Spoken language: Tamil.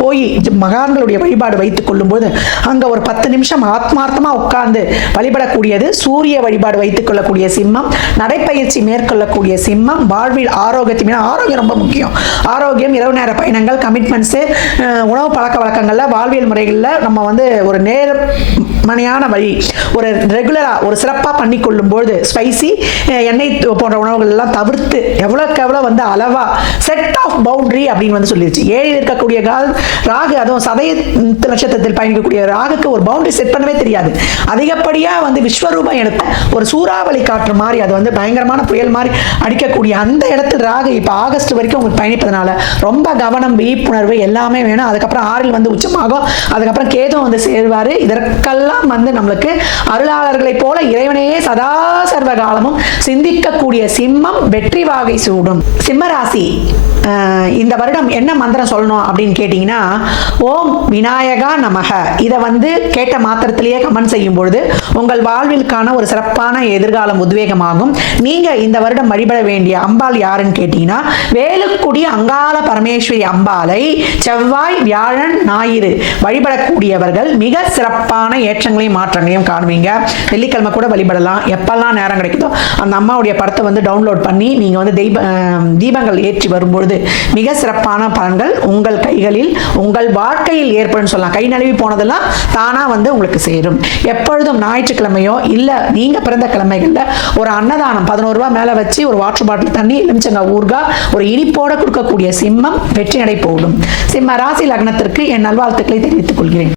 போய் மகான்களுடைய வழிபாடு வைத்துக் கொள்ளும்போது அங்க ஒரு 10 நிமிஷம் ஆத்மார்த்தமா உட்கார்ந்து வழிபடக்கூடியது சூரிய வழிபாடு வைத்துக் கொள்ளக்கூடிய சிம்மம், நடைப்பயிற்சி மேற்கொள்ளக்கூடிய சிம்மம், வாழ்வில் ஆரோக்கியம் ரொம்ப முக்கியம். ஆரோக்கியம், இரவு நேர பயணங்கள், கமிட்மெண்ட்ஸ், உணவு பழக்க வழக்கங்கள்ல, வாழ்வியல் முறைகள்ல நம்ம ஒரு நேர்மறையான வழி ஒரு ரெகுலரா ஒரு சிறப்பா பண்ணி கொள்ளும்போது ஸ்பைசி எண்ணெய் போன்ற உணவுகள் எல்லாம் தவிர்த்து எவ்வளவுக்கு எவ்வளவு அளவா செட் ஆஃப் பவுண்டரி அப்படின்னு சொல்லிருச்சு. 7 இருக்கக்கூடிய ராகு, அதுவும் சதய நட்சத்திரத்தில் பயணிக்கக்கூடிய ராகுக்கு ஒரு பவுண்டரி செட் பண்ணவே தெரியாது. அதிகப்படியா விஸ்வரூபம் எடுக்கும் ஒரு சூறாவளி காற்று மாதிரி அது பயங்கரமான புயல் மாதிரி அடிக்கக்கூடிய அந்த இடத்துல ராகு இப்ப ஆகஸ்ட் வரைக்கும் உங்களுக்கு பயணிப்பதனால ரொம்ப கவனம், விழிப்புணர்வு எல்லாமே வேணும். அதுக்கப்புறம் 6 உச்சமாகும். அதுக்கப்புறம் கேது சேர்வாரு. இதற்கெல்லாம் நம்மளுக்கு அருளாளர்களை போல இறைவனையே சதா சர்வ காலமும் சிந்திக்கக்கூடிய சிம்மம் வெற்றி வாகை சூடும். சிம்ம ராசி இந்த வருடம் என்ன மந்திரம் சொல்லணும் அப்படின்னு கேட்டீங்கன்னா, ஓம் விநாயகா நமக. இதை கேட்ட மாத்திரத்திலேயே கமெண்ட் செய்யும் பொழுது உங்கள் வாழ்விற்கான ஒரு சிறப்பான எதிர்காலம் உத்வேகமாகும். நீங்க இந்த வருடம் வழிபட வேண்டிய அம்பாள் யாருன்னு கேட்டீங்கன்னா, வேலுக்குடி அங்காள பரமேஸ்வரி அம்பாளை செவ்வாய், வியாழன், ஞாயிறு வழிபடக்கூடியவர்கள் மிக சிறப்பான ஏற்றங்களையும் மாற்றங்களையும் காணுவீங்க. வெள்ளிக்கிழமை கூட வழிபடலாம். எப்பெல்லாம் நேரம் கிடைக்குதோ அந்த அம்மாவுடைய படத்தை டவுன்லோட் பண்ணி நீங்க தீபங்கள் ஏற்றி வரும்பொழுது மிக சிறப்பான பலன்கள் உங்கள் கைகளில் உங்கள் வாழ்க்கையில் ஏற்படும் சொல்லலாம். கை நழுவி போனதெல்லாம் தானா உங்களுக்கு சேரும். எப்பொழுதும் ஞாயிற்றுக்கிழமையோ இல்ல நீங்க பிறந்த கிழமைகள்ல ஒரு அன்னதானம் 11 ரூபாய் மேல வச்சு ஒரு வாட்டர் பாட்டில் தண்ணி, எலுமிச்சங்காய் ஊறுகாய், ஒரு இனிப்போட கொடுக்கக்கூடிய சிம்மம் வெற்றி நடை போடும். சிம்ம ராசி லக்னத்திற்கு என் நல்வாழ்த்துக்களை தெரிவித்துக் கொள்கிறேன்.